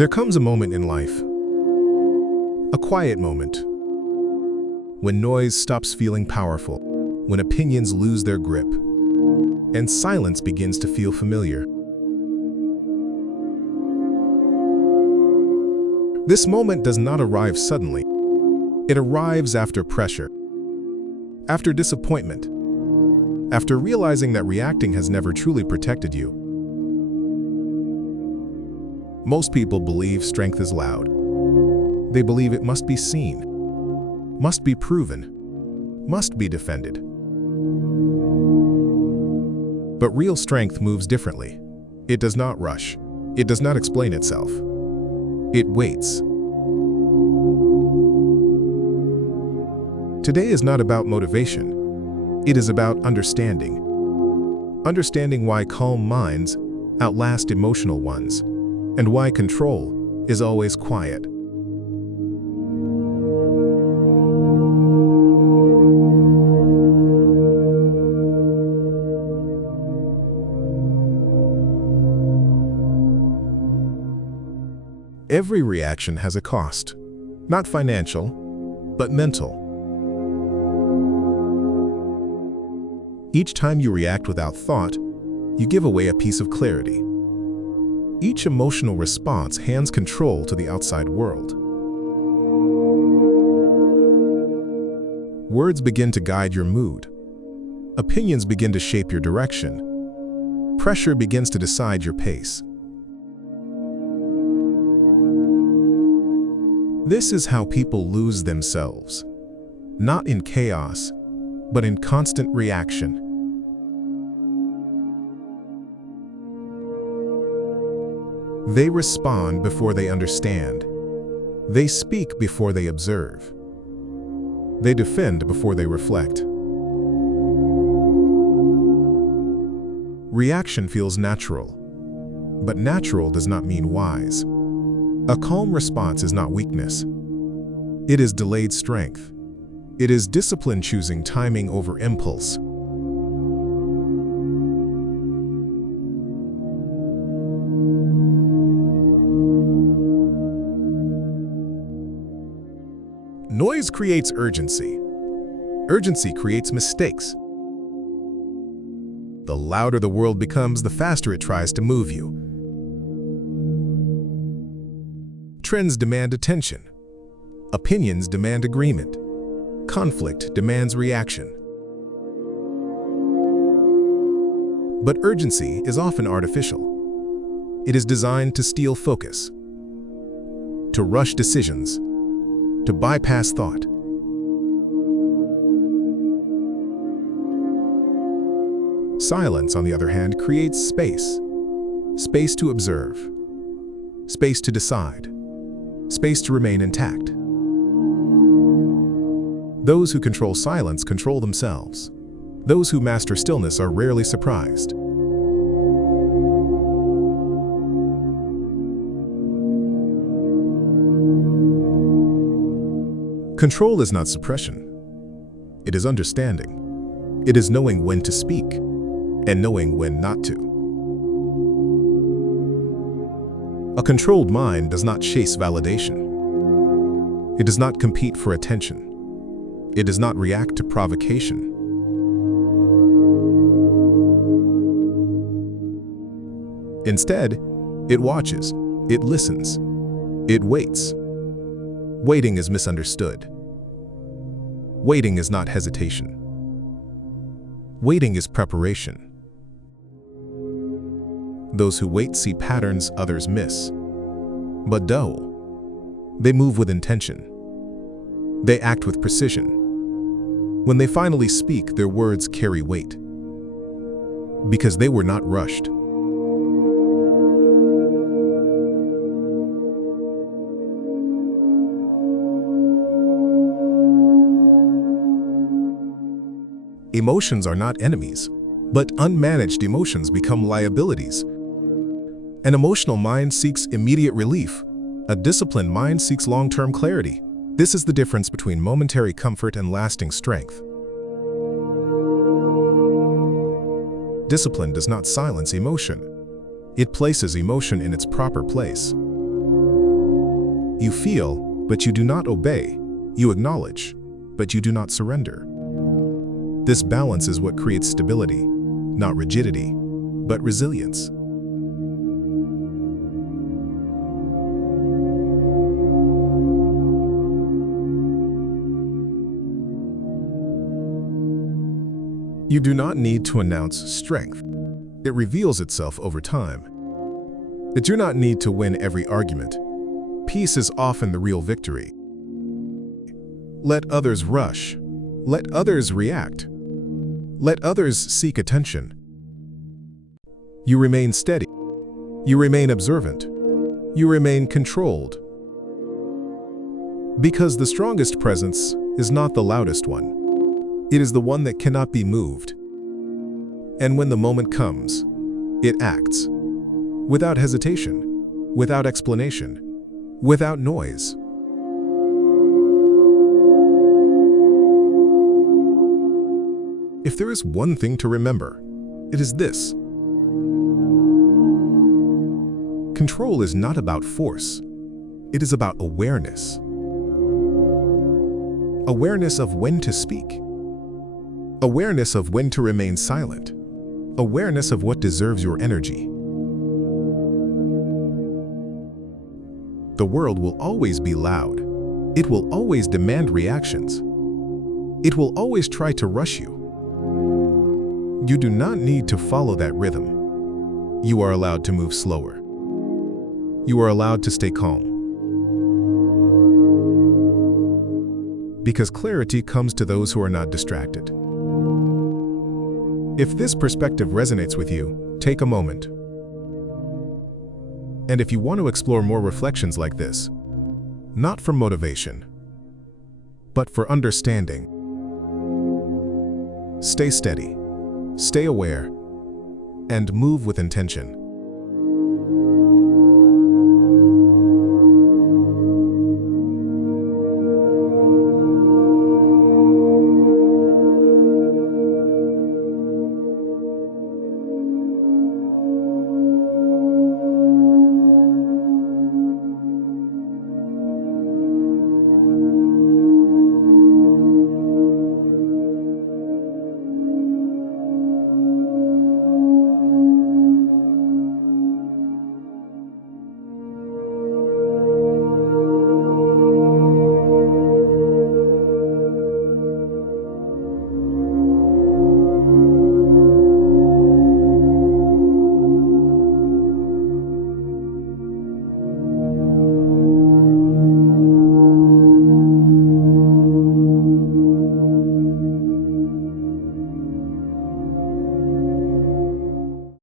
There comes a moment in life, a quiet moment, when noise stops feeling powerful, when opinions lose their grip, and silence begins to feel familiar. This moment does not arrive suddenly. It arrives after pressure, after disappointment, after realizing that reacting has never truly protected you. Most people believe strength is loud. They believe it must be seen, must be proven, must be defended. But real strength moves differently. It does not rush. It does not explain itself. It waits. Today is not about motivation. It is about understanding. Understanding why calm minds outlast emotional ones, and why control is always quiet. Every reaction has a cost, not financial, but mental. Each time you react without thought, you give away a piece of clarity. Each emotional response hands control to the outside world. Words begin to guide your mood. Opinions begin to shape your direction. Pressure begins to decide your pace. This is how people lose themselves, not in chaos, but in constant reaction. They respond before they understand. They speak before they observe. They defend before they reflect. Reaction feels natural, but natural does not mean wise. A calm response is not weakness. It is delayed strength. It is discipline choosing timing over impulse. Noise creates urgency. Urgency creates mistakes. The louder the world becomes, the faster it tries to move you. Trends demand attention. Opinions demand agreement. Conflict demands reaction. But urgency is often artificial. It is designed to steal focus, to rush decisions, to bypass thought. Silence, on the other hand, creates space. Space to observe. Space to decide. Space to remain intact. Those who control silence control themselves. Those who master stillness are rarely surprised. Control is not suppression. It is understanding. It is knowing when to speak and knowing when not to. A controlled mind does not chase validation. It does not compete for attention. It does not react to provocation. Instead, it watches, it listens, it waits. Waiting is misunderstood. Waiting is not hesitation. Waiting is preparation. Those who wait see patterns others miss. But they move with intention. They act with precision. When they finally speak, their words carry weight. Because they were not rushed. Emotions are not enemies, but unmanaged emotions become liabilities. An emotional mind seeks immediate relief. A disciplined mind seeks long-term clarity. This is the difference between momentary comfort and lasting strength. Discipline does not silence emotion. It places emotion in its proper place. You feel, but you do not obey. You acknowledge, but you do not surrender. This balance is what creates stability, not rigidity, but resilience. You do not need to announce strength. It reveals itself over time. You do not need to win every argument. Peace is often the real victory. Let others rush. Let others react. Let others seek attention. You remain steady. You remain observant. You remain controlled. Because the strongest presence is not the loudest one. It is the one that cannot be moved. And when the moment comes, it acts. Without hesitation, without explanation, without noise. If there is one thing to remember, it is this. Control is not about force. It is about awareness. Awareness of when to speak. Awareness of when to remain silent. Awareness of what deserves your energy. The world will always be loud. It will always demand reactions. It will always try to rush you. You do not need to follow that rhythm. You are allowed to move slower. You are allowed to stay calm. Because clarity comes to those who are not distracted. If this perspective resonates with you, take a moment. And if you want to explore more reflections like this, not for motivation, but for understanding, stay steady, stay aware, and move with intention.